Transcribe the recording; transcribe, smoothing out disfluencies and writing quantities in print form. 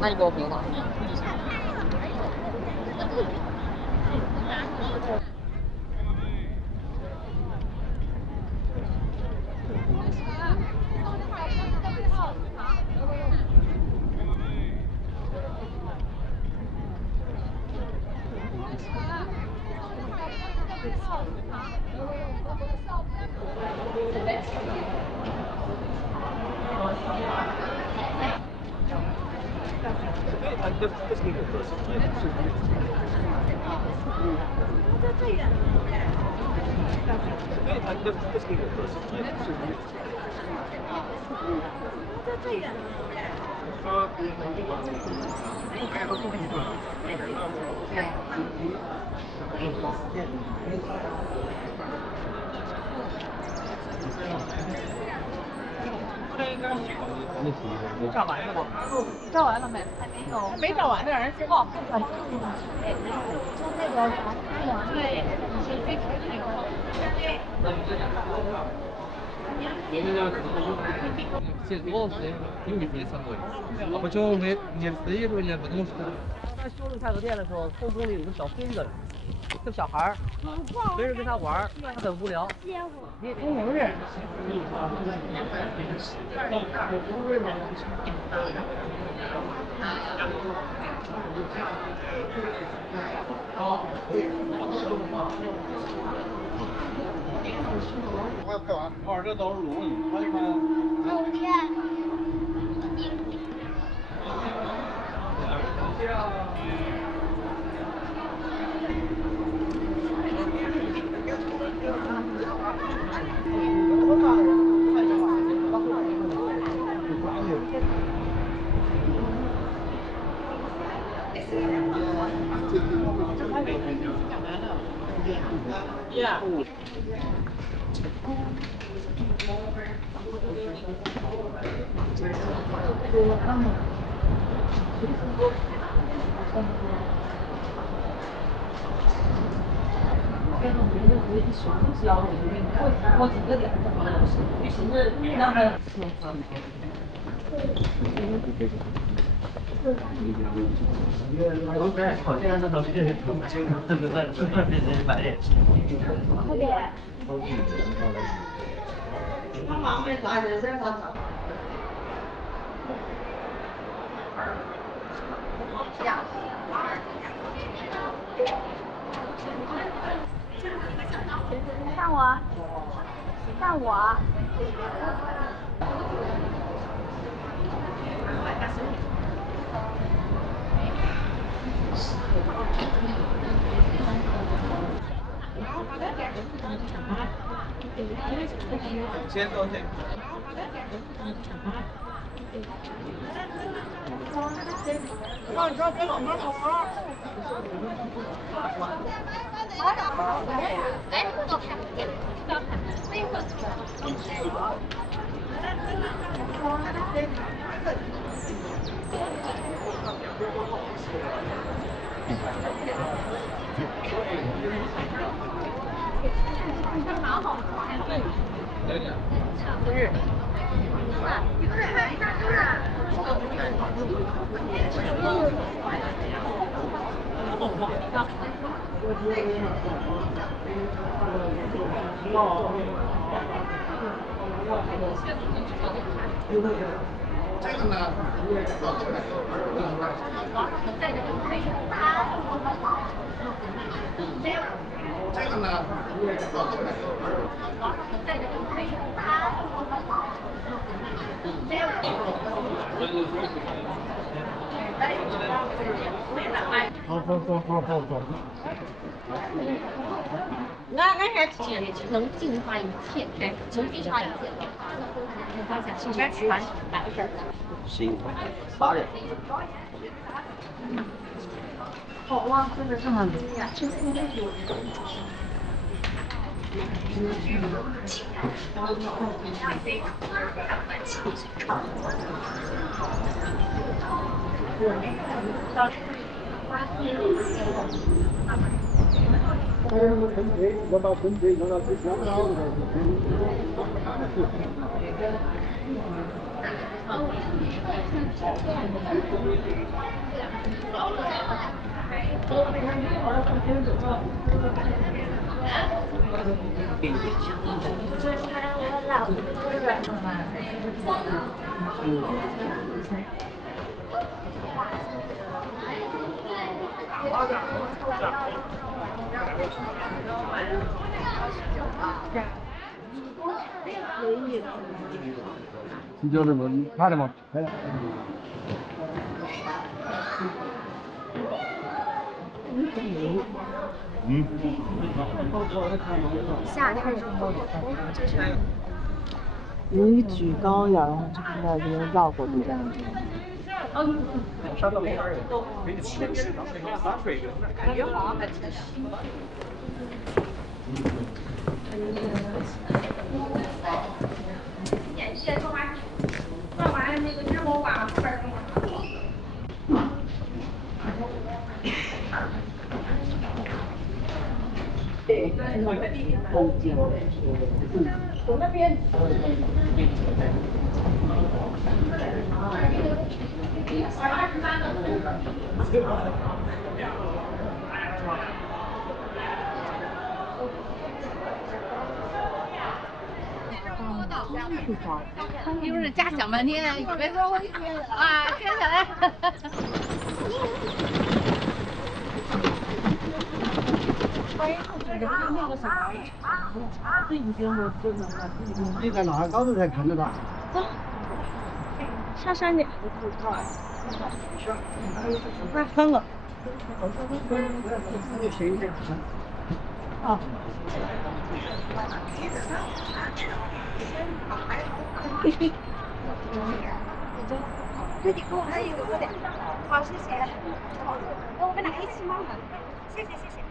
那你给我评了。照完了吗？照完了没？还没有。没照完的让人失望。就那个啥，对，他修这太和殿的时候，后宫里有个小孙子，个小孩儿，没人跟他玩，他很无聊。你不是？快拍完，2这都是龙，看见没？过几个点儿，其实那么。好像那都是经常都在这边买的。快点。他忙没啥人在上场。看我，看我。先走先。让你说别往那跑啊！不是。这个呢？这个呢？好。俺还能净化一切，能净化一切。应该全白事儿。行，8点。好啊，真的是很厉害。我到纯粹让他去想想。你叫什么？拿的吗？来了。嗯。夏天你举高一点，然后就可以在这边绕过去。放完那个芝麻瓦后边从那边。一会儿假想半天，以为说我啊，接下来。那个啥，这已经我真的你在哪高头才看得到？走，上山去。那看了。啊。这你给我还有一个点，好，谢谢。我们俩一起忙的，谢谢谢谢。